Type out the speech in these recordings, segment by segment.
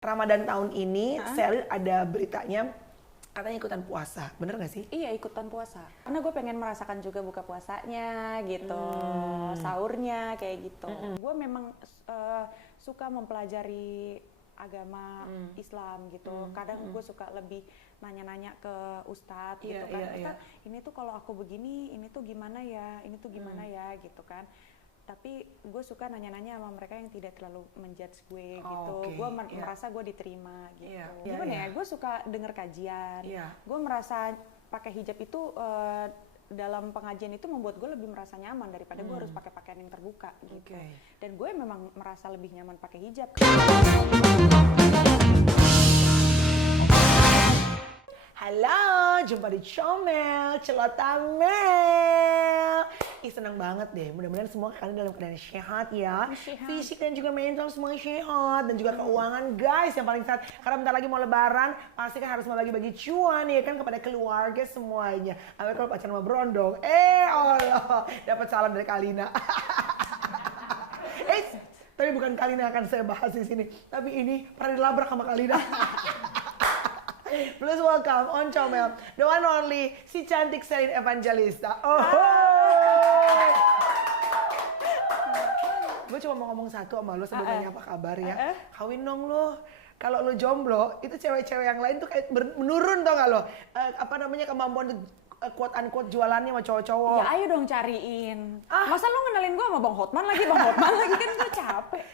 Ramadan tahun ini, Selin ada beritanya katanya ikutan puasa, bener gak sih? Iya, ikutan puasa. Karena gue pengen merasakan juga buka puasanya gitu, sahurnya kayak gitu. Gue memang suka mempelajari agama Islam gitu. Kadang gue suka lebih nanya-nanya ke ustadz gitu kan. Ustadz, ini tuh kalau aku begini, ini tuh gimana ya, ini tuh gimana ya gitu kan. Tapi gue suka nanya-nanya sama mereka yang tidak terlalu menjudge gue gitu. Gue merasa gue diterima gitu. Gimana ya? Gue suka denger kajian. Gue merasa pakai hijab itu dalam pengajian itu membuat gue lebih merasa nyaman daripada gue harus pakai pakaian yang terbuka gitu. Dan gue memang merasa lebih nyaman pakai hijab. Halo, jumpa di Comel, Celota Mel. Seneng banget deh, mudah-mudahan semua kalian dalam keadaan sehat ya. Fisik dan juga mental semua sehat. Dan juga keuangan guys yang paling sehat. Karena bentar lagi mau lebaran, pasti kan harus mau bagi-bagi cuan ya kan kepada keluarga semuanya. Apalagi kalau pacaran sama berondong, Allah, dapat salam dari Kalina. Tapi bukan Kalina akan saya bahas di sini. Tapi ini pernah dilabrak sama Kalina. Please welcome on Comel, the one only, si cantik Selin Evangelista. Gue cuma mau ngomong satu sama lo sebelumnya apa kabar ya. Kawin dong lo. Kalau lo jomblo, itu cewek-cewek yang lain tuh kayak menurun tau gak lo? Apa namanya kemampuan quote-unquote jualannya sama cowok-cowok. Ya ayo dong cariin. Masa lo ngenalin gue sama Bang Hotman lagi kan gue capek.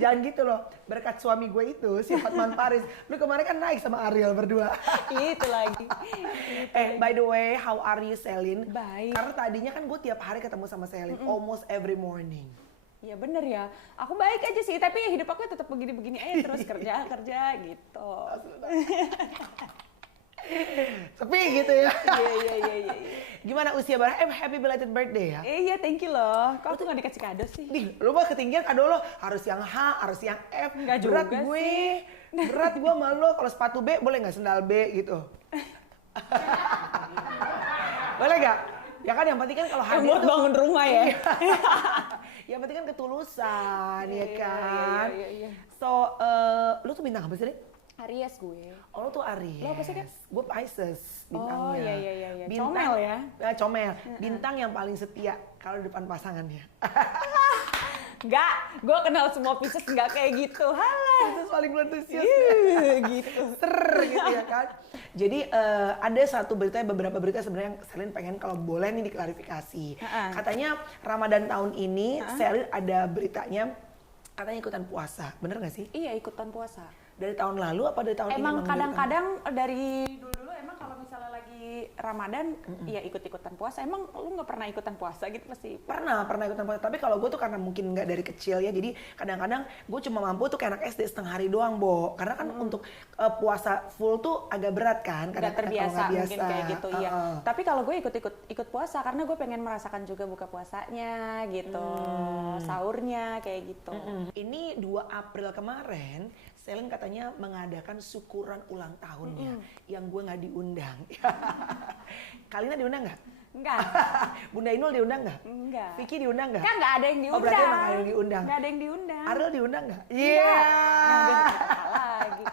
Jangan gitu loh. Berkat suami gue itu, si Hotman Paris. Lu kemarin kan naik sama Ariel berdua. Itu lagi. By the way, how are you Selin? Baik. Karena tadinya kan gue tiap hari ketemu sama Selin, almost every morning. Ya bener ya, aku baik aja sih, tapi ya hidup aku tetap begini-begini aja terus kerja gitu. Sepi gitu ya. Iya. Gimana usia berapa? Happy belated birthday ya. Iya, thank you loh. Kok aku nggak dikasih kado sih? Nih, lu mah ketinggian kado lo harus yang H, harus yang F. Nggak berat juga gue, sih. berat gue malu kalau sepatu B boleh nggak sendal B gitu. Boleh nggak? Ya kan yang penting kan kalau hadir buat bangun rumah ya. Yang penting kan ketulusan ya kan. Iya. So, lu tuh bintang apa sih? Aries gue. Oh, lu tuh Aries. Lo apa sih, Kak? Gue Pisces bintangnya. Oh, iya. Bintang, Comel ya? Comel. Bintang yang paling setia kalau di depan pasangannya. Enggak, gue kenal semua Pisces enggak kayak gitu. Halah. Pisces paling antusias. Gitu. Gitu ya kan. Jadi ada beberapa berita sebenarnya yang Selin pengen kalau boleh nih diklarifikasi. Katanya Ramadan tahun ini Selin ada beritanya katanya ikutan puasa. Bener gak sih? Iya, ikutan puasa. Dari tahun lalu apa dari tahun ini? Emang kadang-kadang dari dulu emang kalau misalnya lagi Ramadan ya ikut-ikutan puasa. Emang lu nggak pernah ikutan puasa gitu pasti? Pernah ikutan puasa. Tapi kalau gue tuh karena mungkin nggak dari kecil ya, jadi kadang-kadang gue cuma mampu tuh kayak anak SD setengah hari doang, Bo. Karena kan untuk puasa full tuh agak berat kan. Nggak terbiasa mungkin kayak gitu, iya. Tapi kalau gue ikut puasa karena gue pengen merasakan juga buka puasanya gitu, sahurnya kayak gitu. Ini 2 April kemarin, Selin katanya mengadakan syukuran ulang tahunnya yang gue nggak diundang. Kalina diundang nggak? Enggak. Bunda Inul diundang nggak? Enggak. Vicky diundang nggak? Kan nggak ada yang diundang. Oh berarti emang nggak ada yang diundang? Nggak ada yang diundang. Ariel diundang nggak? Iya. Lagi.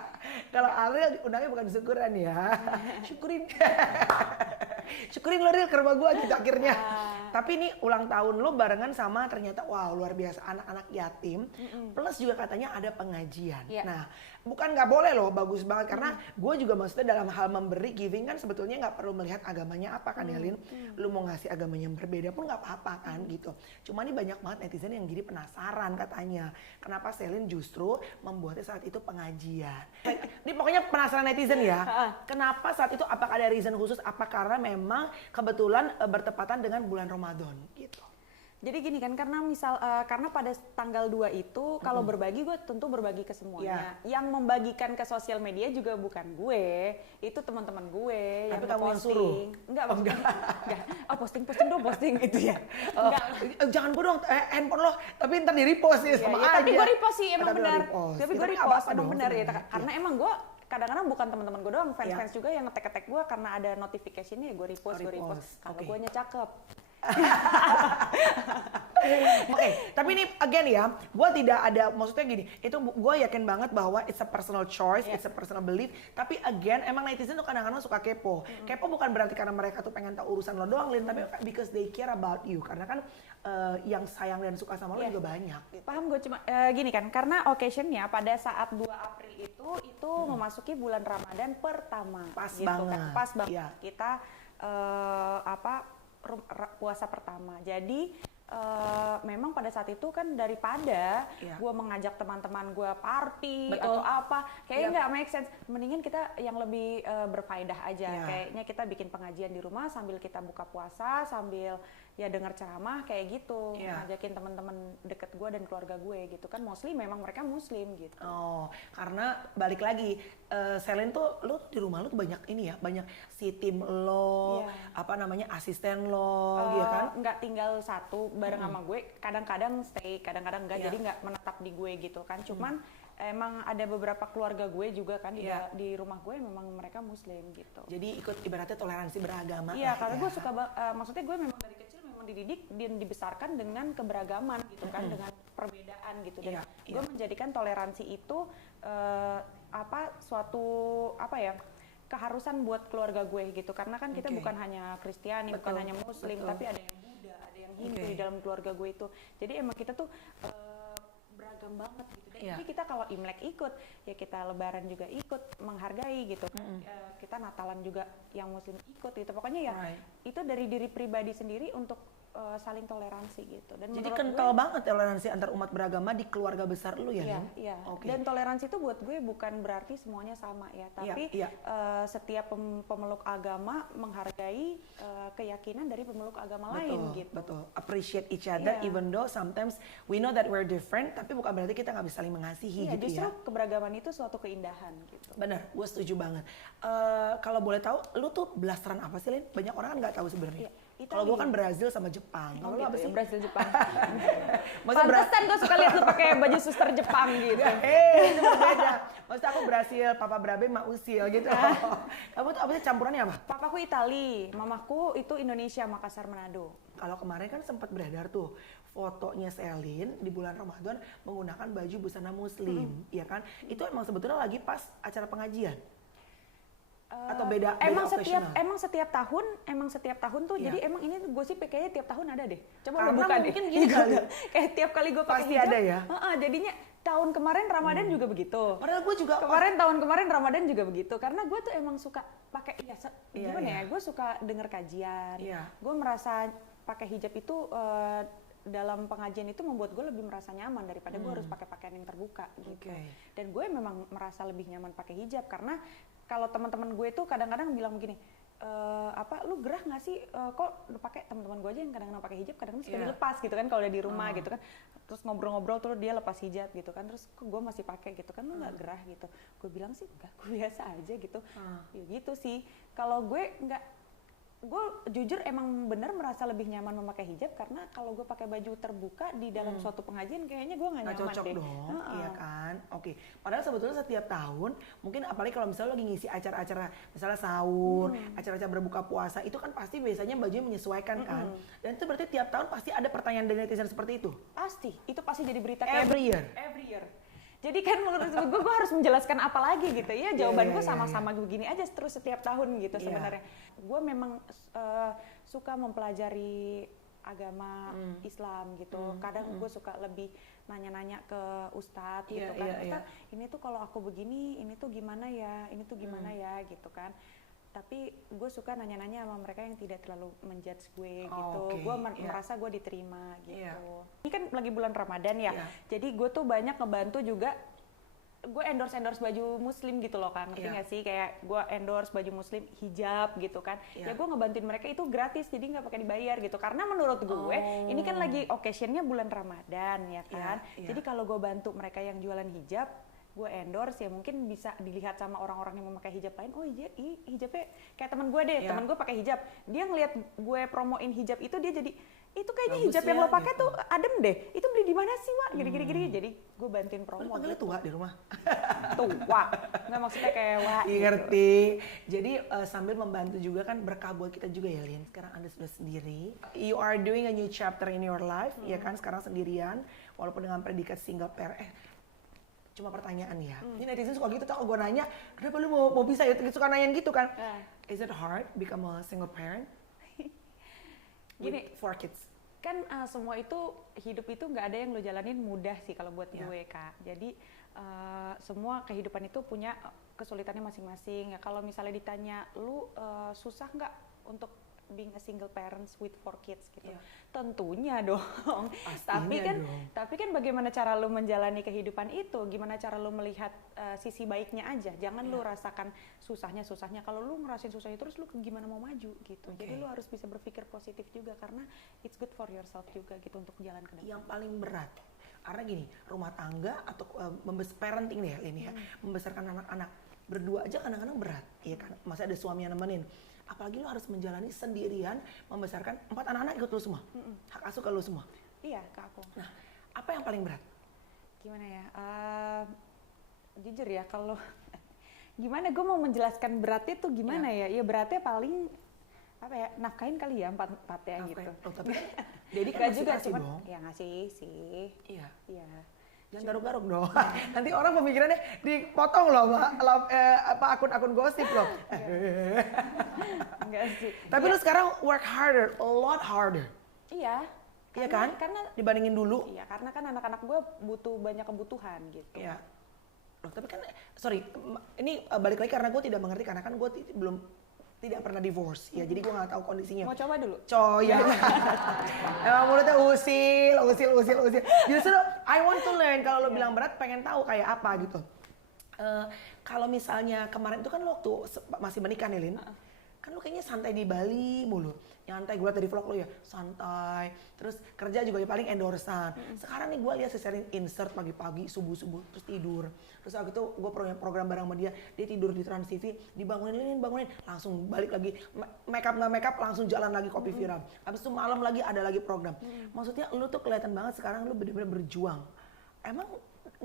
Kalau Ariel diundangnya bukan syukuran ya. Syukurin lo Ril ke rumah gue gitu akhirnya. Tapi ini ulang tahun lo barengan sama ternyata wow luar biasa anak-anak yatim. Plus juga katanya ada pengajian. Nah bukan nggak boleh loh, bagus banget karena gue juga maksudnya dalam hal memberi giving kan sebetulnya nggak perlu melihat agamanya apa kan ya Lin. Lu mau ngasih agamanya yang berbeda pun nggak apa-apa kan gitu. Cuma ini banyak banget netizen yang jadi penasaran katanya kenapa Selin justru membuatnya saat itu pengajian. Ini pokoknya penasaran netizen ya. Kenapa saat itu apakah ada reason khusus? Apa karena memang kebetulan bertepatan dengan bulan Ramadan gitu? Jadi gini kan karena pada tanggal 2 itu kalau berbagi gue tentu berbagi ke semuanya. Yang membagikan ke sosial media juga bukan gue, itu teman-teman gue. Tapi yang kamu yang suruh? Enggak. Oh posting gitu ya. Enggak. Jangan gue dong handphone lo, tapi ntar di repost ya sama aja. Tapi gue repost sih emang benar. Tapi gue repost emang benar ya. Karena emang gue kadang-kadang bukan teman-teman gue doang, fans juga yang ngetek-ngetek gue karena ada notification-nya ya gue repost. Kalau gue nya cakep. Oke, tapi ini again ya, gue tidak ada, maksudnya gini, itu gue yakin banget bahwa it's a personal choice, it's a personal belief, tapi again, emang netizen tuh kadang-kadang suka kepo. Kepo bukan berarti karena mereka tuh pengen tahu urusan lo doang, Lin, tapi because they care about you, karena kan yang sayang dan suka sama lo juga banyak. Paham gue, cuma gini kan, karena occasionnya pada saat 2 April itu memasuki bulan Ramadan pertama. Pas gitu banget. Kan? Pas banget. Iya. Kita puasa pertama. Jadi memang pada saat itu kan daripada gue mengajak teman-teman gue party atau apa, kayaknya nggak make sense. Mendingan kita yang lebih berfaedah aja. Kayaknya kita bikin pengajian di rumah sambil kita buka puasa, sambil ya dengar ceramah kayak gitu, ngajakin teman-teman deket gue dan keluarga gue gitu kan, mostly memang mereka muslim gitu. Oh, karena balik lagi, Selin tuh, lu di rumah lu tuh banyak ini ya, banyak si tim lo, apa namanya, asisten lo, gitu kan? Nggak tinggal satu bareng sama gue, kadang-kadang stay, kadang-kadang enggak, jadi nggak menetap di gue gitu kan, cuman emang ada beberapa keluarga gue juga kan di rumah gue memang mereka muslim gitu. Jadi ikut ibaratnya toleransi beragama. Iya, karena gue suka, maksudnya gue memang dari kecil memang dididik dan dibesarkan dengan keberagaman gitu kan, dengan perbedaan gitu. Dan gue menjadikan toleransi itu suatu keharusan buat keluarga gue gitu. Karena kan kita bukan hanya Kristiani, bukan hanya Muslim, tapi ada yang Buddha, ada yang Hindu di dalam keluarga gue itu. Jadi emang kita tuh beragam banget gitu. Jadi kita kalau Imlek ikut, ya kita Lebaran juga ikut, menghargai gitu kan. Kita Natalan juga yang Muslim ikut gitu. Pokoknya ya itu dari diri pribadi sendiri untuk saling toleransi gitu. Dan jadi kental banget toleransi antar umat beragama di keluarga besar lu ya? Iya. Dan toleransi itu buat gue bukan berarti semuanya sama ya, tapi setiap pemeluk agama menghargai keyakinan dari pemeluk agama lain gitu. Betul, appreciate each other even though sometimes we know that we're different, tapi bukan berarti kita nggak bisa saling mengasihi gitu justru keberagaman itu suatu keindahan gitu. Benar, gue setuju banget. Kalau boleh tahu, lu tuh blasteran apa sih, Lin? Banyak orang kan nggak tahu sebenarnya. Kalau gue kan Brazil sama Jepang. Kalau lu apa sih? Brazil Jepang. Pantesan gue suka lihat lu pakai baju suster Jepang gitu. Itu berbeda. Maksudnya aku Brasil, Papa Brabe, Ma Usil gitu. Kamu tuh apa sih, campurannya apa? Papaku Itali, mamaku itu Indonesia, Makassar, Manado. Kalau kemarin kan sempat beredar tuh fotonya Selin di bulan Ramadan menggunakan baju busana muslim, ya kan? Itu emang sebetulnya lagi pas acara pengajian. Atau beda emang setiap tahun tuh jadi emang ini gue sih kayaknya tiap tahun ada deh. Coba lu buka deh. Mungkin gini kali. Kayak tiap kali gue pakai hijab ada ya. Jadinya tahun kemarin Ramadan juga begitu. Padahal gue juga tahun kemarin Ramadan juga begitu, karena gue tuh emang suka pakai gue suka denger kajian. Gue merasa pakai hijab itu dalam pengajian itu membuat gue lebih merasa nyaman daripada gue harus pakai pakaian yang terbuka gitu. Dan gue memang merasa lebih nyaman pakai hijab karena kalau teman-teman gue itu kadang-kadang bilang begini, lu gerah nggak sih kok pakai, teman-teman gue aja yang kadang-kadang pakai hijab kadang-kadang suka dilepas gitu kan kalau udah di rumah gitu kan, terus ngobrol-ngobrol terus dia lepas hijab gitu kan, terus kok gue masih pakai gitu kan, lu nggak gerah gitu. Gue bilang sih enggak, gue biasa aja gitu. Ya gitu sih. Kalau gue nggak, gue jujur emang bener merasa lebih nyaman memakai hijab karena kalau gue pakai baju terbuka di dalam suatu pengajian kayaknya gue nggak nyaman cocok deh. Dong, iya kan? Oke. Padahal sebetulnya setiap tahun, mungkin apalagi kalau misalnya lo lagi ngisi acara-acara, misalnya sahur, acara-acara berbuka puasa, itu kan pasti biasanya bajunya menyesuaikan kan? Dan itu berarti tiap tahun pasti ada pertanyaan dari netizen seperti itu? Pasti, itu pasti jadi berita every year. Jadi kan menurut gue harus menjelaskan apa lagi gitu ya, jawaban gue sama-sama begini aja terus setiap tahun gitu sebenarnya. Gue memang suka mempelajari agama Islam gitu. Kadang gue suka lebih nanya-nanya ke ustadz gitu kan. Ustadz, ini tuh kalau aku begini, ini tuh gimana ya, ini tuh gimana ya gitu kan. Tapi gue suka nanya-nanya sama mereka yang tidak terlalu menjudge gue gitu. Gue merasa gue diterima gitu. Ini kan lagi bulan Ramadan ya. Jadi gue tuh banyak ngebantu juga. Gue endorse baju muslim gitu loh kan. Ngerti gak sih? Kayak gue endorse baju muslim, hijab gitu kan. Ya gue ngebantuin mereka itu gratis, jadi gak pakai dibayar gitu. Karena menurut gue ini kan lagi occasionnya bulan Ramadan ya kan. Jadi kalau gue bantu mereka yang jualan hijab, gue endorse ya mungkin bisa dilihat sama orang-orang yang memakai hijab lain. Oh hijabnya kayak teman gue deh, teman gue pakai hijab, dia ngelihat gue promoin hijab itu dia jadi itu kayaknya bagus hijab ya, yang lo pakai gitu. tuh adem deh. Itu beli di mana sih, Wak? Gini-gini. Jadi gue bantuin Lu promo. panggilnya tua di rumah? Tua. Nggak maksudnya kayak Wak Iya, gitu. ngerti. Jadi sambil membantu juga kan berkah buat kita juga ya, Lin. Sekarang Anda sudah sendiri. You are doing a new chapter in your life, ya kan? Sekarang sendirian, walaupun dengan predikat single parent. Cuma pertanyaan ya. Ini netizen suka gitu, kalau gue nanya, kenapa lu mau bisa ya? Suka nanyain gitu kan. Is it hard become a single parent? Gini, With 4 kids. kan semua itu, hidup itu nggak ada yang lo jalanin mudah sih kalau buat gue, Kak. Jadi semua kehidupan itu punya kesulitannya masing-masing. Ya, kalau misalnya ditanya, lu susah nggak untuk being a single parents with 4 kids gitu? Tentunya dong. Tapi kan bagaimana cara lu menjalani kehidupan itu? Gimana cara lu melihat sisi baiknya aja? Jangan lu rasakan susahnya. Kalau lu ngerasain susahnya terus, lu gimana mau maju gitu? Jadi lu harus bisa berpikir positif juga, karena it's good for yourself juga gitu untuk jalan ke depan. Yang paling berat, karena gini, rumah tangga atau parenting deh ini ya, membesarkan anak-anak berdua aja kadang-kadang berat, ya kan? Masa ada suami yang nemenin. Apalagi lu harus menjalani sendirian membesarkan 4 anak-anak ikut lu semua. Hak asuh ke lu semua. Iya, ke aku. Nah, apa yang paling berat? Gimana ya? Jujur ya, kalau gimana gue mau menjelaskan beratnya tuh gimana ya? Ya beratnya paling apa ya? Nafkahin kali ya, 4 ya gitu. Oh, tapi jadi kan Gak masih juga, kasih cuman dong. ya ngasih sih. Iya. Iya. Jangan garuk-garuk dong. Nanti orang pemikirannya dipotong loh, akun-akun gosip loh. Enggak sih. Tapi lu sekarang work harder, a lot harder. Iya. Iya kan? Karena dibandingin dulu. iya, karena kan anak-anak gue butuh banyak kebutuhan gitu. Iya. Loh, tapi kan sorry, ini balik lagi karena gue tidak mengerti, karena kan gue tidak pernah divorce ya, jadi gue nggak tahu kondisinya. Mau coba dulu? Ya. Emang mulutnya usil. Justru I want to learn. Kalau lo bilang berat, pengen tahu kayak apa gitu. Kalau misalnya kemarin itu kan lo waktu masih menikah nih, Lin, kan lo kayaknya santai di Bali mulu. Nyantai, gue liat dari vlog lo ya, santai. Terus kerja juga ya paling endorsean. Sekarang nih gue lihat sering insert pagi-pagi, subuh-subuh, terus tidur. Terus waktu itu gue program bareng sama dia tidur di Trans TV, bangunin, langsung balik lagi. Make up nggak make up, langsung jalan lagi kopi viral. Habis itu malam lagi ada lagi program. Maksudnya lo tuh kelihatan banget sekarang lo bener-bener berjuang. Emang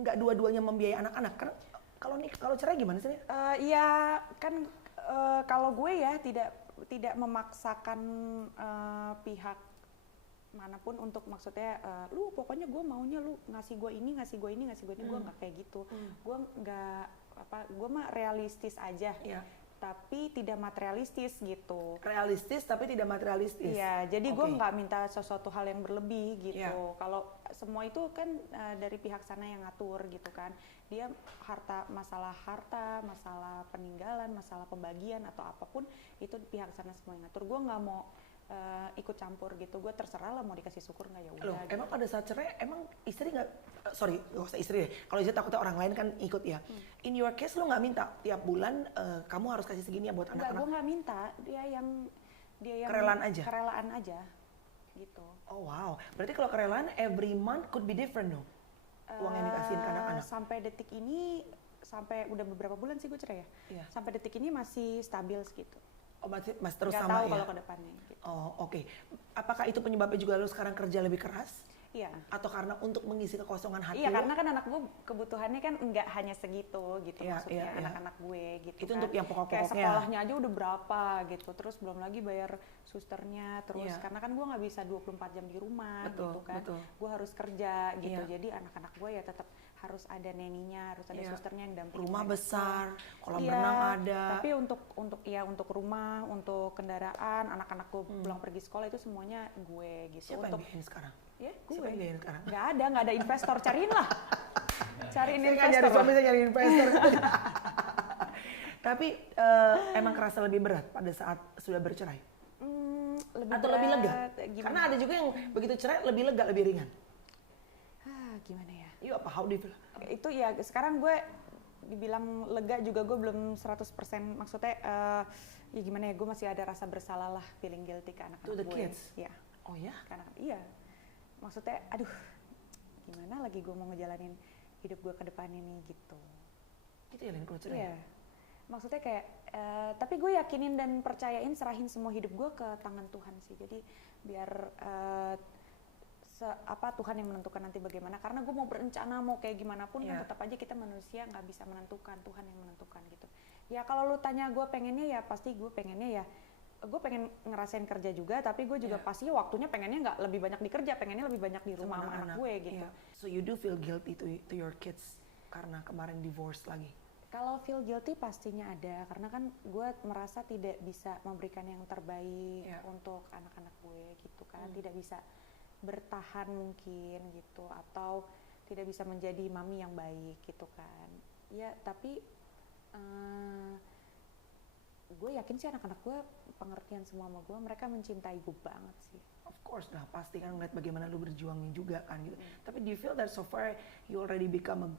nggak dua-duanya membiayai anak-anak? Karena kalau cerai gimana sih? Iya, kan kalau gue ya tidak memaksakan pihak manapun untuk, maksudnya lu pokoknya gue maunya lu ngasih gue ini, gue nggak kayak gitu. Gue nggak gue mah realistis aja. Tapi tidak materialistis gitu. Realistis tapi tidak materialistis. Iya, jadi gue nggak minta sesuatu hal yang berlebih gitu. Kalau semua itu kan dari pihak sana yang ngatur gitu kan. Dia masalah harta, masalah peninggalan, masalah pembagian atau apapun itu pihak sana semua yang ngatur. Gue nggak mau ikut campur gitu. Gue terserah lah mau dikasih syukur nggak, ya udah. Loh, emang pada saat cerai emang istri nggak, sorry nggak usah istri deh. Kalau istri takutnya orang lain kan ikut ya. In your case lo nggak minta tiap bulan kamu harus kasih segini ya buat anak-anak? Gue nggak minta, dia yang kerelaan aja gitu. Oh wow, berarti kalau kerelaan every month could be different dong, uang yang dikasihin ke anak-anak. Sampai detik ini, sampai udah beberapa bulan sih gue cerai ya. Sampai detik ini masih stabil segitu. Oh, masih terus nggak sama tahu ya? kalau ke depannya gitu. Oh oke. Apakah itu penyebabnya juga lo sekarang kerja lebih keras? Iya. Atau karena untuk mengisi kekosongan hati Iya, lo? karena kan anak gue kebutuhannya kan nggak hanya segitu gitu, maksudnya anak-anak gue gitu. Itu kan. untuk yang pokok-pokoknya. Kayak sekolahnya aja udah berapa gitu, terus belum lagi bayar susternya, terus karena kan gue nggak bisa 24 jam di rumah gitu kan. Gue harus kerja gitu, jadi anak-anak gue ya tetap harus ada neninya, harus ada susternya yang dampingin. Rumah besar, kolam renang ada. Tapi untuk rumah, untuk kendaraan, anak-anak gue pulang pergi sekolah itu semuanya gue gitu. Siapa yang biayain sekarang? Ya, Siapa yang biayain sekarang? Nggak ada investor, cariin lah. Cariin Saya investor. nyari suami, saya nyari investor. Tapi emang kerasa lebih berat pada saat sudah bercerai? Atau lebih lega? Gimana? Karena ada juga yang begitu cerai lebih lega, lebih ringan. Gimana ya? Iya, apa how do you feel? Itu ya sekarang gue dibilang lega juga gue belum 100%, maksudnya ya gimana ya, gue masih ada rasa bersalah lah, feeling guilty ke anak-anak gue. To the kids? Iya. Oh ya? Karena iya. Maksudnya aduh, gimana lagi gue mau ngejalanin hidup gue ke depan ini gitu. Gitu ya, Lin, kalau cerai? Iya. Maksudnya kayak, tapi gue yakinin dan percayain, serahin semua hidup gue ke tangan Tuhan sih. Jadi biar Tuhan yang menentukan nanti bagaimana. Karena gue mau berencana, mau kayak gimana pun, kan tetap aja kita manusia nggak bisa menentukan, Tuhan yang menentukan gitu. Ya kalau lu tanya gue pengennya ya pasti gue pengennya ya, gue pengen ngerasain kerja juga, tapi gue juga pasti waktunya pengennya nggak lebih banyak di kerja, pengennya lebih banyak di rumah sama anak gue gitu. So you do feel guilty to your kids karena kemarin divorce lagi? Kalau feel guilty pastinya ada, karena kan gue merasa tidak bisa memberikan yang terbaik untuk anak-anak gue gitu kan, tidak bisa bertahan mungkin gitu, atau tidak bisa menjadi mami yang baik gitu kan. Ya tapi gue yakin sih anak-anak gue pengertian semua sama gue, mereka mencintai gue banget sih. Of course, nah pasti kan ngeliat bagaimana lu berjuangnya juga kan gitu. Tapi do you feel that so far you already become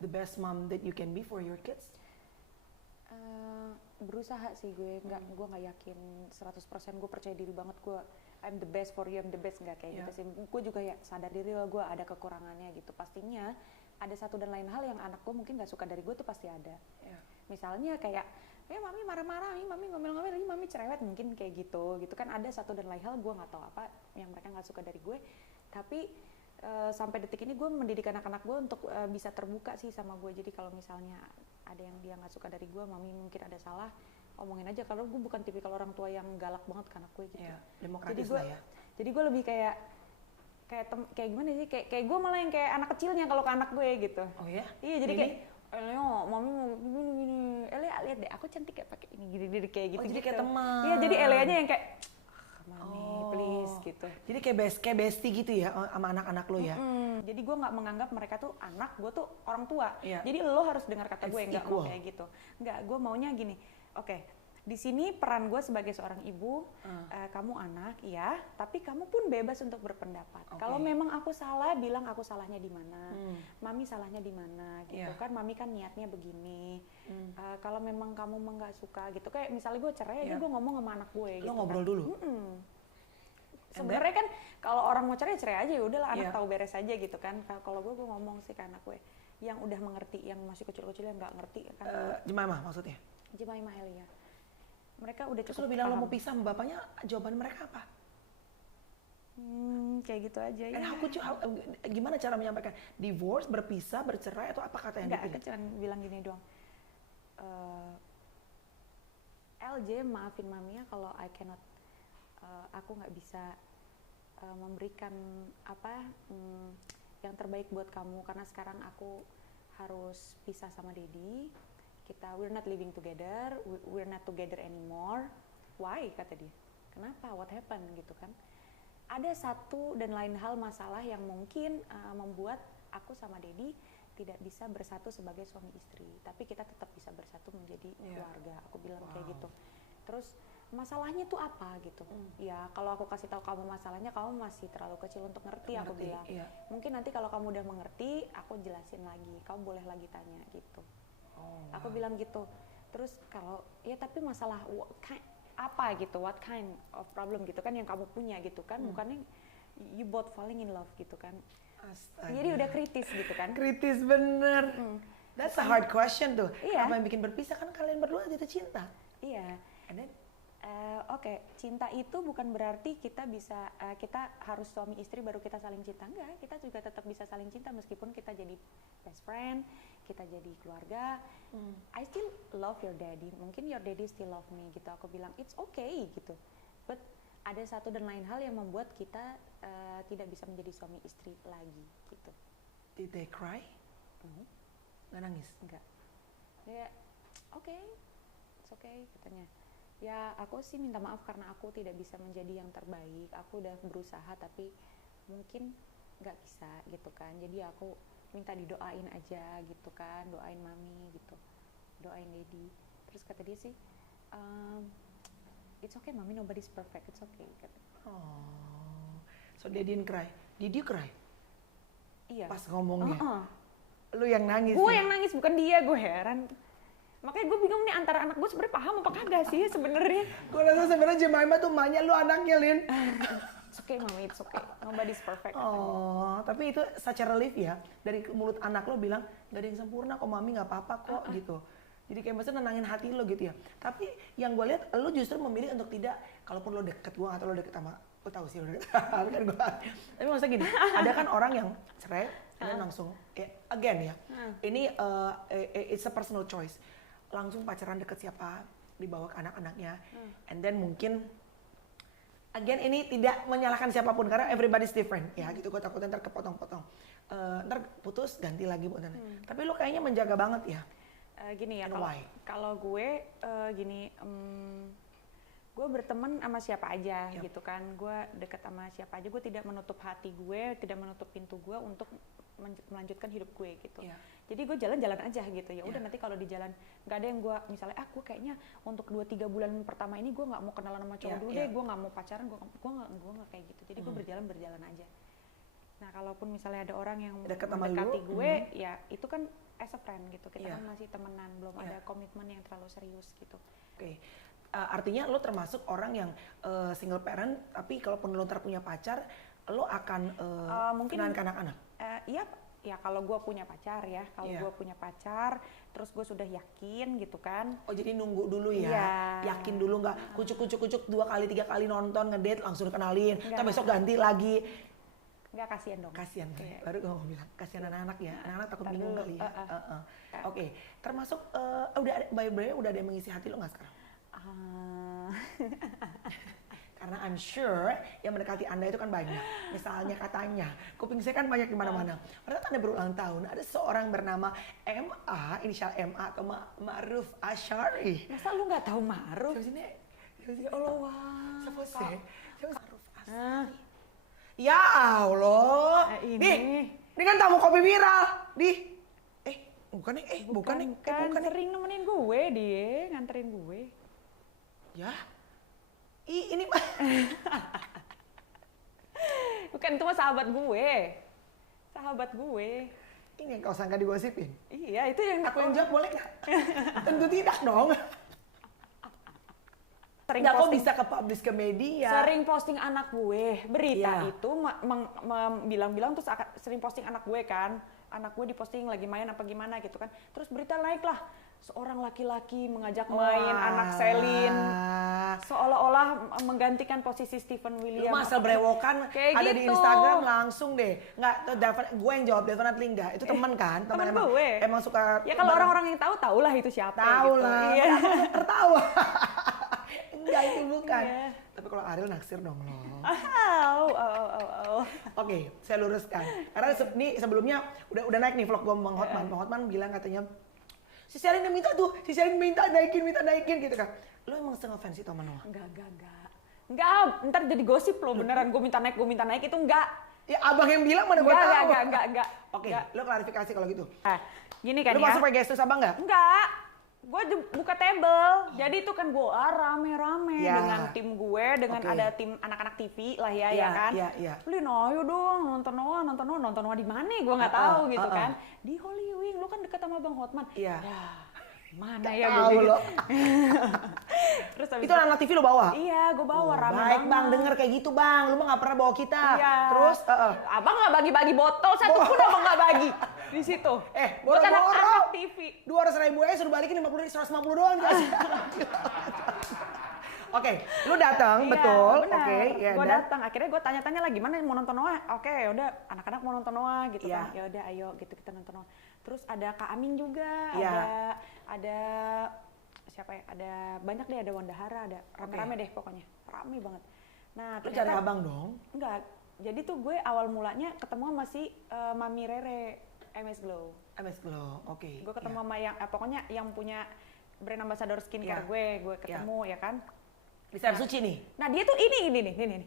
the best mom that you can be for your kids? Berusaha sih gue nggak yakin 100%, gue percaya diri banget gue I'm the best for you, I'm the best, nggak kayak gitu sih. Gue juga ya sadar diri lah gue ada kekurangannya gitu. Pastinya ada satu dan lain hal yang anak gue mungkin nggak suka dari gue tuh pasti ada. Misalnya kayak mami marah-marah, mami ngomel-ngomel, mami cerewet, mungkin kayak gitu kan ada satu dan lain hal gue nggak tahu apa yang mereka nggak suka dari gue. Tapi sampai detik ini gue mendidik anak-anak gue untuk bisa terbuka sih sama gue. Jadi kalau misalnya ada yang dia nggak suka dari gue, mami mungkin ada salah, omongin aja. Kalau gue bukan tipikal orang tua yang galak banget ke anak gue gitu. Demokratis lah ya. Jadi gue lebih kayak gimana sih? Kayak gue malah yang kayak anak kecilnya kalau ke anak gue gitu. Oh ya? Iya, jadi kayak Elio, mami mau gini. Elio lihat deh, aku cantik kayak pakai ini gini kayak gitu. Jadi kayak teman. Iya, jadi Elianya yang kayak mami please gitu. Jadi kayak bestie gitu ya sama anak-anak lo ya. Jadi gue nggak menganggap mereka tuh anak, gue tuh orang tua. Jadi lo harus dengar kata gue, nggak mau kayak gitu. Nggak, gue maunya gini. Oke, di sini peran gue sebagai seorang ibu, kamu anak, ya, tapi kamu pun bebas untuk berpendapat. Kalau memang aku salah, bilang aku salahnya di mana, mami salahnya di mana, gitu kan. Mami kan niatnya begini. Kalau memang kamu nggak suka, gitu, kayak misalnya gue cerai, aja gue ngomong sama anak gue. Lo gitu ngobrol dulu. Sebenarnya kan kalau orang mau cerai aja, ya udahlah, anak tahu beres aja gitu kan. Kalau gue ngomong sih ke anak gue, yang udah mengerti, yang masih kecil-kecil yang nggak ngerti kan. Jemaimah maksudnya? Jemaimah Elia. Mereka udah cukup. Terus lo bilang lo mau pisah sama bapaknya, jawaban mereka apa? Kayak gitu aja ya. Gimana cara menyampaikan? Divorce, berpisah, bercerai, atau apa kata yang dipilih? Enggak, cuma bilang gini doang. LJ, maafin mami ya kalau aku nggak bisa memberikan yang terbaik buat kamu, karena sekarang aku harus pisah sama Daddy. We're not living together, we're not together anymore. Why? Kata dia. Kenapa? What happened? Gitu kan. Ada satu dan lain hal masalah yang mungkin membuat aku sama Daddy tidak bisa bersatu sebagai suami istri, tapi kita tetap bisa bersatu menjadi keluarga. Aku bilang kayak gitu. Terus masalahnya tuh apa gitu? Ya kalau aku kasih tahu kamu masalahnya, kamu masih terlalu kecil untuk ngerti. Aku bilang. Mungkin nanti kalau kamu udah mengerti, aku jelasin lagi. Kamu boleh lagi tanya gitu. Aku bilang gitu. Terus kalau ya tapi masalah apa gitu, what kind of problem gitu kan yang kamu punya gitu kan, bukannya you both falling in love gitu kan. Astaga. Jadi udah kritis gitu kan. Kritis bener. That's a hard question tuh. Apa yang bikin berpisah? Kan kalian berdua jatuh cinta. Iya. Oke, cinta itu bukan berarti kita harus suami istri baru kita saling cinta. Enggak, kita juga tetap bisa saling cinta meskipun kita jadi best friend, kita jadi keluarga. I still love your daddy, mungkin your daddy still love me gitu. Aku bilang it's okay gitu. But ada satu dan lain hal yang membuat kita tidak bisa menjadi suami istri lagi gitu. Did they cry? Nggak nangis? Enggak. Ya, it's okay katanya. Ya aku sih minta maaf karena aku tidak bisa menjadi yang terbaik. Aku udah berusaha tapi mungkin nggak bisa gitu kan. Jadi aku minta didoain aja gitu kan, doain mami gitu, doain Daddy. Terus kata dia sih, it's okay mami, nobody's perfect, it's okay. Kata. So they didn't cry. Did you cry? Iya. Pas ngomongnya. Lu yang nangis. Gue yang nangis bukan dia, gue heran. Makanya gue bingung nih antara anak gue sebenarnya paham apa kagak sih sebenarnya. Gue rasa sebenarnya Jemaimah tuh emaknya, lu anaknya, Lin. It's okay mami, it's okay. Nobody's perfect. Tapi itu such a relief ya. Dari mulut anak lo bilang, gak ada yang sempurna kok mami, gak apa-apa kok gitu. Jadi kayak maksudnya nenangin hati lo gitu ya. Tapi yang gue lihat lo justru memilih untuk tidak, kalaupun lo deket, gue atau lo deket sama, gue tahu sih lo deket kan gue. Tapi maksudnya gini, ada kan orang yang cerai dan langsung, again ya, ini it's a personal choice. Langsung pacaran deket siapa, dibawa ke anak-anaknya, and then mungkin again ini tidak menyalahkan siapapun karena everybody's different ya gitu. Gue takutnya ntar kepotong-potong, ntar putus ganti lagi buat tapi lo kayaknya menjaga banget ya. Gini ya, kalau gue gini, gue berteman sama siapa aja gitu kan, gue deket sama siapa aja, gue tidak menutup hati gue, tidak menutup pintu gue untuk melanjutkan hidup gue gitu. Jadi gue jalan-jalan aja gitu ya. Udah nanti kalau di jalan nggak ada yang gue misalnya gue kayaknya untuk 2-3 bulan pertama ini gue nggak mau kenalan sama cowok dulu deh, gue nggak mau pacaran, gue nggak kayak gitu. Jadi gue berjalan aja. Nah kalaupun misalnya ada orang yang mendekati gue, ya itu kan as a friend gitu. Kita kan masih temenan, belum ada komitmen yang terlalu serius gitu. Oke. Artinya lo termasuk orang yang single parent, tapi kalaupun lo punya pacar, lo akan mungkin kenalin ke anak-anak? Iya, ya kalau gue punya pacar ya, kalau gue punya pacar, terus gue sudah yakin gitu kan. Oh jadi nunggu dulu ya, yakin dulu, nggak kucuk-kucuk 2 kali 3 kali nonton ngedate langsung kenalin, tapi besok ganti lagi. Nggak, kasihan dong. Kasihan, baru gue mau bilang kasihan anak-anak ya, anak-anak takut bingung kali ya. Oke, termasuk udah ada yang mengisi hati lo nggak sekarang? Karena I'm sure yang mendekati Anda itu kan banyak. Misalnya katanya, kuping saya kan banyak di mana-mana. Pada saat Anda berulang tahun, ada seorang bernama MA, inisial MA atau Ma'ruf Asyari. Masa lu nggak tahu Ma'ruf? Siapa sih? Allah, wah. Siapa sih? Ma'ruf Asyari. Ya Allah. Ini kan tamu kopi viral. Bukan sering nemenin gue dia, nganterin gue. Ya. Ini bukan, itu mah sahabat gue. Ini yang kau sangka digosipin? Iya, itu yang aku yang jawab boleh nggak? Tentu tidak dong. Kok bisa ke publish ke media? Sering posting anak gue, berita itu bilang-bilang terus sering posting anak gue kan. Anak gue diposting lagi main apa gimana gitu kan. Terus berita naik lah. Seorang laki-laki mengajak main anak Selin, seolah-olah menggantikan posisi Stephen William. Lu masa brewokan ada gitu. Di Instagram langsung deh. Gue yang jawab, definitely enggak. Itu temen kan? Temen gue. Emang suka. Ya kalau orang-orang yang tahu lah itu siapa. Tahu gitu. lah. Iya. Tertawa. Enggak, itu bukan. Tapi kalau Ariel naksir dong lo. Oke, saya luruskan. Karena ini sebelumnya udah naik nih vlog gue Bang Hotman. Bang Hotman bilang katanya, si Selin yang minta tuh, si Selin minta naikin gitu kan. Lo emang setengah fans itu sama Noah? Enggak, ntar jadi gosip lo beneran gue minta naik itu enggak. Ya abang yang bilang mana gue tahu. Enggak. Oke, lo klarifikasi kalau gitu. Gini kan lo ya. masuk pakai gestus abang nggak? Enggak. Gue buka table, jadi itu kan gue rame-rame dengan tim gue, dengan ada tim anak-anak TV lah ya kan. Lin, ayo dong nonton Noah di mana? Gue nggak tahu gitu kan. Di Holy Wing, lo kan deket sama Bang Hotman. Iya. Mana ya gue gitu. Terus itu anak TV lo bawa? Iya, gue bawa rame baik bang, denger kayak gitu bang, lu mah nggak pernah bawa kita. Iya. Terus abang nggak bagi-bagi botol satu pun abang nggak bagi di situ. Buat anak-anak TV. 200.000 aja suruh balikin 150 doang guys. Oke, lu datang betul. Oke, ya. Gue datang, akhirnya gue tanya-tanya lagi mana mau nonton Noah. Oke, yaudah anak-anak mau nonton Noah gitu kan. Ya udah ayo gitu kita nonton Noah. Terus ada Kak Amin juga, ada siapa ya? Ada banyak deh, ada Wandahara, ada rame-rame deh pokoknya. Rame banget. Nah, ternyata cari abang dong? Enggak. Jadi tuh gue awal mulanya ketemu sama si Mami Rere MS Glow. Oke. Gue ketemu sama yang pokoknya yang punya brand ambassador skincare gue ketemu ya kan. Di Sayap Suci nih. Nah, dia tuh ini nih.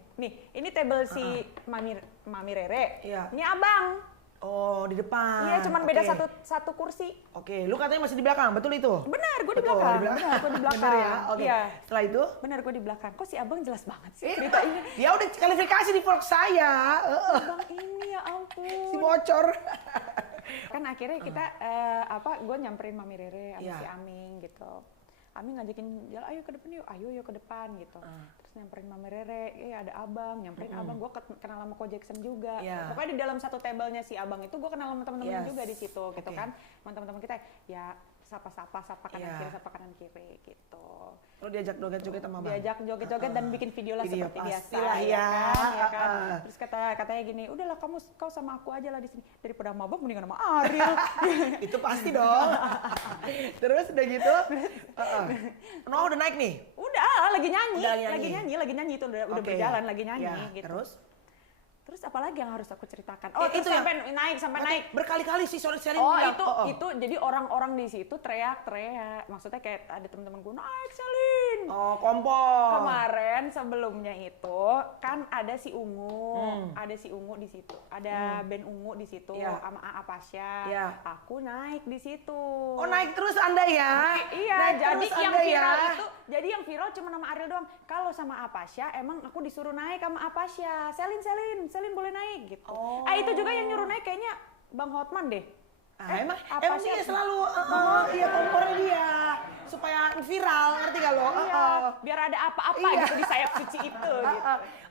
Ini table si Mami Rere. Ini abang. Oh, di depan. Iya, cuman beda satu kursi. Oke, lu katanya masih di belakang, betul itu? Benar, gue di belakang. Benar, gue di belakang. Benar ya? Oke. Iya. Setelah itu? Benar, gue di belakang. Kok si abang jelas banget sih ceritanya? Dia udah kualifikasi di vlog saya. Abang ini ya ampun. Si bocor. Kan akhirnya kita gue nyamperin Mami Rere sama si Aming gitu. Aming ngajakin jalan, ayo ke depan yuk, ayo ke depan gitu. Terus nyamperin Mami Rere, ada abang, nyamperin abang, gue kenal sama Ko Jackson juga. Pokoknya di dalam satu tablenya si abang itu gue kenal sama teman-teman juga di situ gitu kan. Sama teman-teman kita, ya sapa kanan Iya. kiri, sapa kanan kiri gitu. Lo diajak joget-joget sama Bang? Diajak joget-joget dan bikin video lah seperti biasa, pastilah ya. ya kan? Terus katanya gini, udahlah kau sama aku aja lah di sini, daripada sama Abang mendingan sama Ariel. Itu pasti dong. Terus udah gitu, Noah udah naik nih? Udah, lagi nyanyi itu udah Oke. berjalan, lagi nyanyi Ya, gitu. Terus apalagi yang harus aku ceritakan? Oh, Terus itu yang sampai naik. Berkali-kali sih Selin Oh, bilang. itu jadi orang-orang di situ teriak-teriak. Maksudnya kayak ada teman-teman gue, naik Selin. Oh, kompor. Kemarin sebelumnya itu kan ada si Ungu, di situ. Ada band Ungu di situ sama AA Pasha. Iya. Aku naik di situ. Oh, naik terus Anda ya? Iya, Naik jadi terus yang Anda viral ya? itu, jadi yang viral cuma nama Ariel doang. Kalau sama Apasya, emang aku disuruh naik sama Apasya. Selin boleh naik gitu. Oh. Itu juga yang nyuruh naik kayaknya Bang Hotman deh. Emang Apasya dia selalu iya kompornya dia supaya viral, ngerti gak lo? Iya, biar ada apa-apa gitu di sayap suci itu gitu.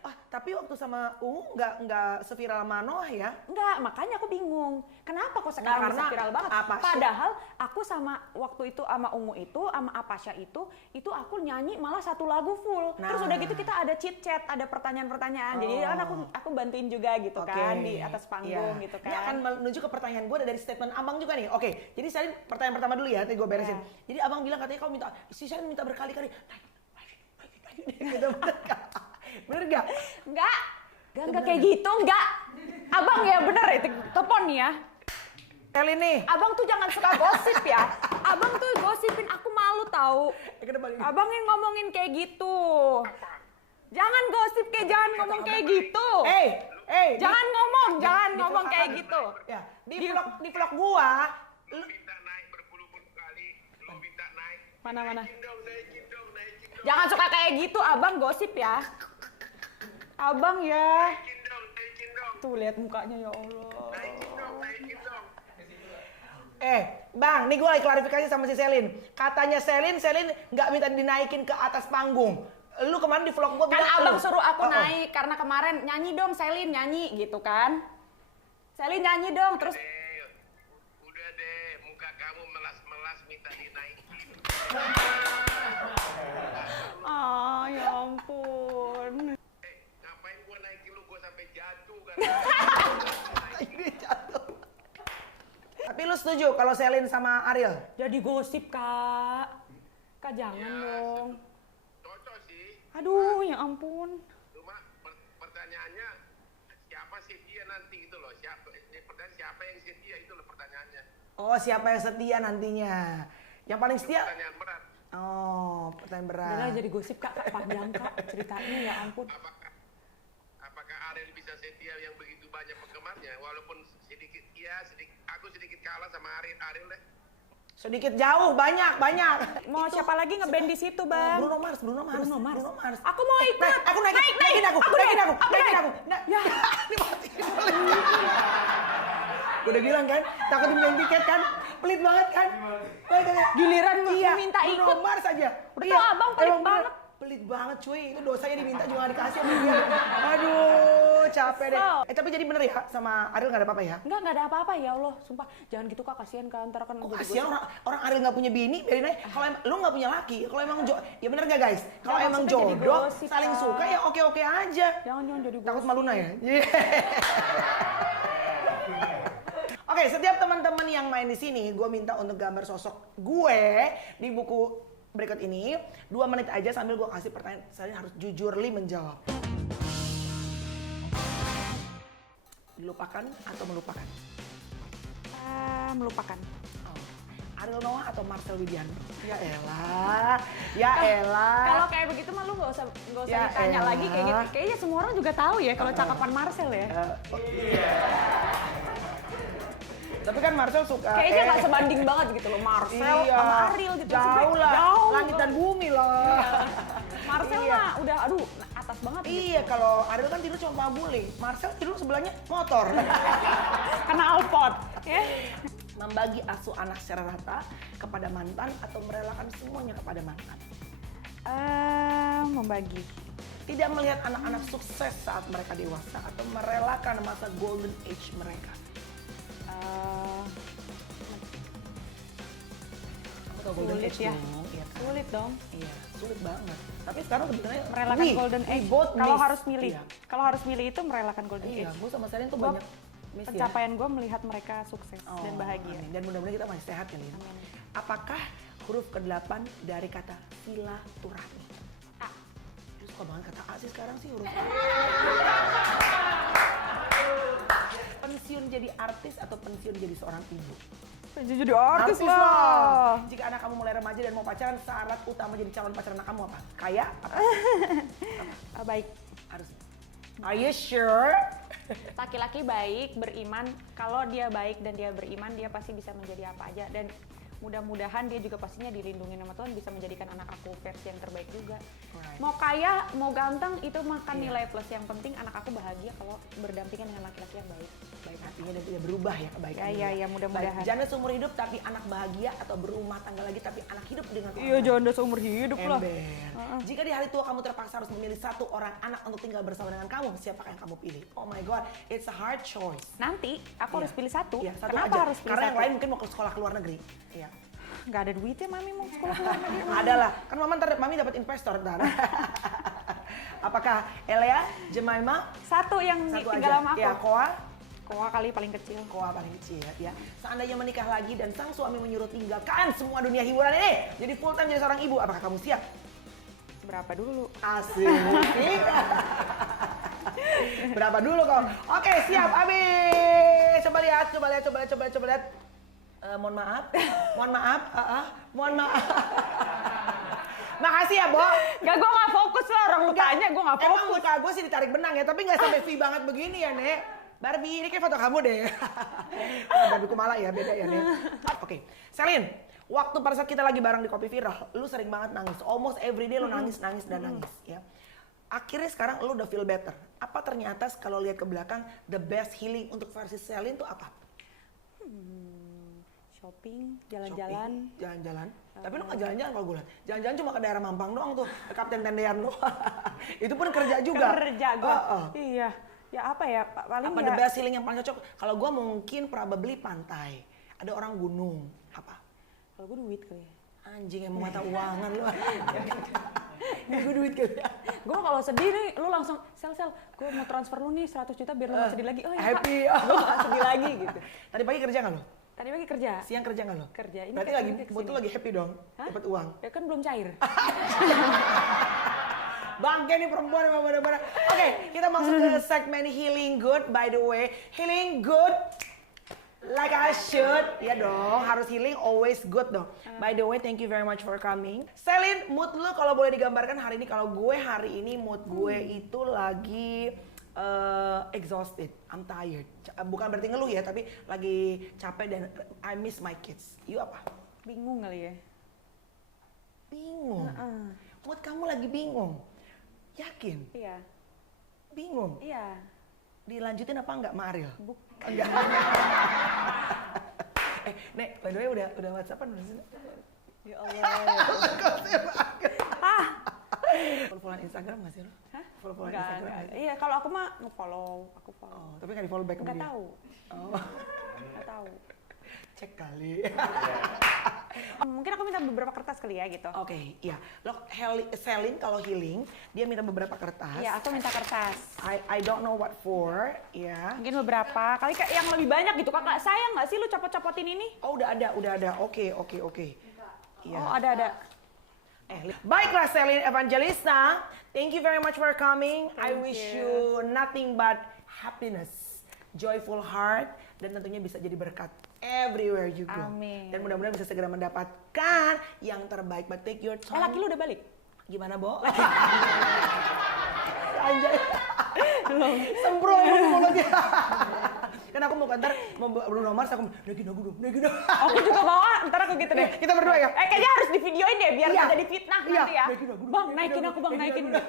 Tapi waktu sama Ungu nggak seviral sama Noah ya? Enggak, makanya aku bingung. Kenapa kok sekarang bisa viral banget? Apasya. Padahal aku sama waktu itu sama Ungu itu, sama Apasya itu aku nyanyi malah satu lagu full. Nah. Terus udah gitu kita ada chit chat, ada pertanyaan-pertanyaan. Jadi kan aku bantuin juga gitu kan di atas panggung gitu kan. Ini akan menuju ke pertanyaan gue dari statement Abang juga nih. Oke, jadi Selin pertanyaan pertama dulu ya, tadi gue beresin. Jadi Abang bilang katanya kau minta, si Selin minta berkali-kali, naik, gitu, bener gak? Enggak kayak gitu, enggak. Abang ya bener itu, telepon nih ya. Selin nih. Abang tuh jangan suka gosip ya. Abang tuh gosipin, aku malu tahu. Abang yang ngomongin kayak gitu. Jangan gosip jangan ngomong kayak gitu. Jangan ngomong kayak gitu. Ya, di vlog gua, Lu minta naik berpuluh-puluh kali, lu minta naik. Mana? Naikin dong. Jangan suka kayak gitu, abang gosip ya. Abang ya. Naikin dong. Tuh lihat mukanya ya Allah. Naikin dong. Bang, nih gue lagi klarifikasi sama si Selin. Katanya Selin nggak minta dinaikin ke atas panggung. Lu kemarin di vlog gua Kan bilang abang suruh aku naik karena kemarin nyanyi dong Selin, nyanyi gitu kan. Selin nyanyi dong terus. Udah deh, muka kamu melas-melas minta dinaikin. Ya ampun. Ngapain gua naikin lu, gua sampai jatuh kan. ini jatuh. Tapi lu setuju kalau Selin sama Ariel? Jadi gosip, Kak. Kak jangan dong. Cocok sih. Aduh, ya ampun. Cuma pertanyaannya siapa setia nanti gitu loh. Siapa yang setia itu loh pertanyaannya. Oh, siapa yang setia nantinya? Yang paling setia? Pertanyaan berat. Oh, pertanyaan berat. Udah jadi gosip, Kak. Panjang, Kak. Ceritanya ya ampun. Apakah Ariel bisa setia yang begitu banyak penggemarnya? Walaupun aku sedikit kalah sama Ariel deh. Sedikit jauh, banyak. Mau Itu, siapa lagi ngeband di situ, Bang? Bruno Mars. Aku mau ikut. Aku naikin aku. Nah, Ya. Ini mati. Gue udah bilang kan, takut dimintain tiket kan, pelit banget kan. Giliran Iya, minta Bruno ikut. Mars aja. Udah tau abang pelit emang bener. banget. Pelit banget cuy, itu dosanya diminta juga gak dikasih sama dia. Aduh, capek deh. Tapi jadi bener ya, sama Ariel gak ada apa-apa ya? Enggak ada apa-apa ya Allah, sumpah. Jangan gitu Kak, kasihan kan ntar kan. Kok kasihan orang Ariel gak punya bini, biarin aja. Kalau lu gak punya laki, kalau emang ya bener gak guys? Kalau Ya, emang maksudnya jadi jodoh, gosip, saling Kak. suka ya oke-oke aja. Jangan jadi gosip. Takut Maluna ya? Oke, setiap teman-teman yang main di sini, gue minta untuk gambar sosok gue di buku berikut ini 2 menit aja sambil gue kasih pertanyaan. Kalian harus jujurly menjawab. Dilupakan atau melupakan? Melupakan. Ariel Noah atau Marcel Widianto? Ya elah. Kalau kayak begitu mah lu nggak usah Ya ditanya elah. lagi kayak gitu. Kayaknya semua orang juga tahu ya kalau cakapan Marcel ya. Tapi kan Marcel suka. Kayaknya nggak sebanding banget gitu loh Marcel sama Ariel gitu. Jauh lah. Jauh. Langit dan bumi lah. Marcel Iya. mah udah aduh atas banget gitu. Iya, kalau Ariel kan tidur cuma pabuling. Marcel tidur sebelahnya motor. Kena alpot. Ya. Membagi asuh anak secara rata kepada mantan atau merelakan semuanya kepada mantan. Membagi. Tidak melihat anak-anak sukses saat mereka dewasa atau merelakan masa golden age mereka. golden Sulit age ya. dong. Iya kan? Sulit dong. Iya, sulit banget. Tapi sekarang kebetulan Merelakan golden age. Kalau harus milih, Iya. kalau harus milih itu merelakan golden Iya, age. gue sama Selin tuh Gua banyak miss ya. Pencapaian gue melihat mereka sukses dan bahagia. Amin. Dan mudah-mudahan kita masih sehat ya, Lin. Amin. Apakah huruf ke-8 dari kata silaturahmi? A. Lu suka banget kata A sih sekarang sih huruf A. Pensiun jadi artis atau pensiun jadi seorang ibu? Jadi artis lah. lah. Jika anak kamu mulai remaja dan mau pacaran, syarat utama jadi calon pacar anak kamu apa? Kaya? Apa? Baik. Harus. Are you sure? Laki-laki baik, beriman. Kalau dia baik dan dia beriman, dia pasti bisa menjadi apa aja. Dan mudah-mudahan dia juga pastinya dilindungi sama Tuhan, bisa menjadikan anak aku versi yang terbaik juga. Right. Mau kaya, mau ganteng, itu makan Iya. nilai plus. Yang penting anak aku bahagia kalau berdampingan dengan laki-laki yang baik. Baik hatinya dan tidak berubah ya kebaikannya. Ya, mudah-mudahan. Baik, janda seumur hidup tapi anak bahagia atau berumah tangga lagi tapi anak hidup dengan orang Iya, lain. janda seumur hidup lah. Ember. Jika di hari tua kamu terpaksa harus memilih satu orang anak untuk tinggal bersama dengan kamu, siapakah yang kamu pilih? Oh my god, it's a hard choice. Nanti aku harus pilih satu. Iya, satu Kenapa aja. harus pilih Karena satu? yang lain mungkin mau ke sekolah ke luar negeri. Iya. Nggak ada duitnya, Mami mau sekolah ke luar negeri. Ada lah, kan mami dapat investor ntar. Apakah Elea, Jemima, Satu yang satu tinggal aja? sama aku. Ya, Koa, Koa kali paling kecil. Koa paling kecil ya. Seandainya menikah lagi dan sang suami menyuruh tinggalkan semua dunia hiburan ini, jadi full time jadi seorang ibu, apakah kamu siap? Berapa dulu? Asik. Berapa dulu kau? Oke, siap. Habis. Coba lihat. Mohon maaf. Mohon maaf. Makasih ya, Bo. Gak, gue gak fokus lah. Orang lu tanya, gue gak Emang fokus. muka gue sih ditarik benang ya, tapi nggak sampai V banget begini ya, Nek. Barbie, ini kayak foto kamu deh. Barbie Kumala ya, beda ya, Nek. Oke, Selin. Waktu pada saat kita lagi bareng di Kopi Viral, lu sering banget nangis. Almost every day lu nangis ya. Akhirnya sekarang lu udah feel better. Apa ternyata kalau lihat ke belakang, the best healing untuk versi Selin tuh apa? Shopping, jalan-jalan. Jalan-jalan. Tapi lu nggak jalan-jalan kalau gue lihat. Jalan-jalan cuma ke daerah Mampang doang tuh, ke Kapten Tendean doang. Itu pun kerja juga. Kerja gue. Iya. Ya apa ya, paling Apa ya. the best healing yang paling cocok? Kalau gue mungkin probably pantai. Ada orang gunung. Apa? Kalau gue duit kali ya. Anjing emang mata uangan lu. Gue duit kali ya. Gue kalau sedih nih, lu langsung, Sel, gue mau transfer lu nih 100 juta biar lu gak sedih lagi. Oh ya Happy. gue gak sedih lagi gitu. Tadi pagi kerja nggak lo? Tadi pagi kerja. Siang kerja nggak lo? Kerja. Ini Berarti kan lagi, nanti kesini. betul lagi happy dong? Hah? Dapat uang. Ya kan belum cair. Bangke nih perempuan emang bener-bener. Oke, kita masuk ke segmen Healing Good. By the way, Healing Good like I should. Ya dong, harus healing always good dong. By the way, thank you very much for coming. Selin, mood lu kalau boleh digambarkan hari ini. Kalau gue hari ini mood gue itu lagi exhausted. I'm tired. Bukan berarti ngeluh ya, tapi lagi capek dan I miss my kids. You apa? Bingung kali ya. Bingung. Mood kamu lagi bingung. Yakin? Iya. Bingung. Iya. Dilanjutin apa enggak sama Ariel? Bukan. Enggak. Nek, by the way udah WhatsAppan belum sih? Ya Allah. Follow-followan Instagram nggak sih lo? Hah? Follow-followan Enggak, Instagram enggak. nggak sih? Iya, kalau aku mah nge-follow, aku follow. Oh, tapi nggak di-follow back sama Enggak dia? tahu. Oh, Enggak tahu. cek kali. Mungkin aku minta beberapa kertas kali ya gitu. Oke, iya. Lo Selin kalau healing, dia minta beberapa kertas. Iya, aku minta kertas. I don't know what for, ya. Mungkin beberapa. Kali kayak yang lebih banyak gitu. Kakak, sayang nggak sih lu copot-copotin ini? Oh, udah ada. Oke. Iya. Oh, ada. Baiklah Selin Evangelista, thank you very much for coming. I wish you nothing but happiness, joyful heart, dan tentunya bisa jadi berkat everywhere you go. Amin. Dan mudah-mudahan bisa segera mendapatkan yang terbaik. But take your time. Laki lu udah balik? Gimana, Bo? Anjay. Sempro mulutnya. Kan aku mau kantor, mau Bruno Mars, aku naikin aku dong. Aku juga mau, ntar aku gitu deh. Kita berdua ya? Kayaknya harus divideoin deh, biar Iya. nggak jadi fitnah nanti ya. Bang, naikin aku bang, naikin gitu.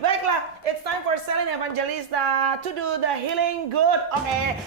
Baiklah, it's time for Selin Evangelista to do the healing good. Oke.